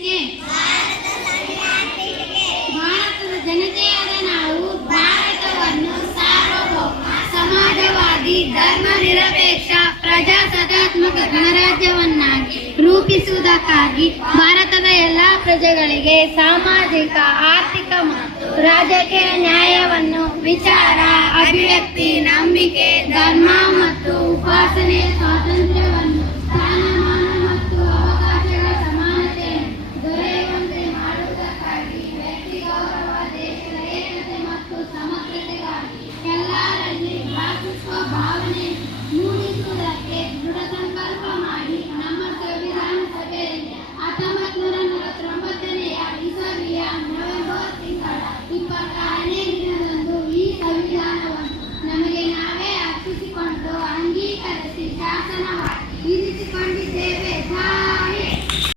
ಉಳಿಸಲಿಕ್ಕೆ ಭಾರತದ ಜನತೆಯಾದ ನಾವು ಭಾರತವನ್ನು ಸಾರ್ವಭೌಮ ಸಮಾಜವಾದಿ, ಧರ್ಮ ನಿರಪೇಕ್ಷ, ಪ್ರಜಾಸತ್ತಾತ್ಮಕ ಗಣರಾಜ್ಯವನ್ನಾಗಿ ರೂಪಿಸುವುದಕ್ಕಾಗಿ ಭಾರತದ ಎಲ್ಲಾ ಪ್ರಜೆಗಳಿಗೆ ಸಾಮಾಜಿಕ, ಆರ್ಥಿಕ ರಾಜಕೀಯ ನ್ಯಾಯವನ್ನು ವಿಚಾರ, ಅಭಿವ್ಯಕ್ತಿ, ನಂಬಿಕೆ, ಧರ್ಮ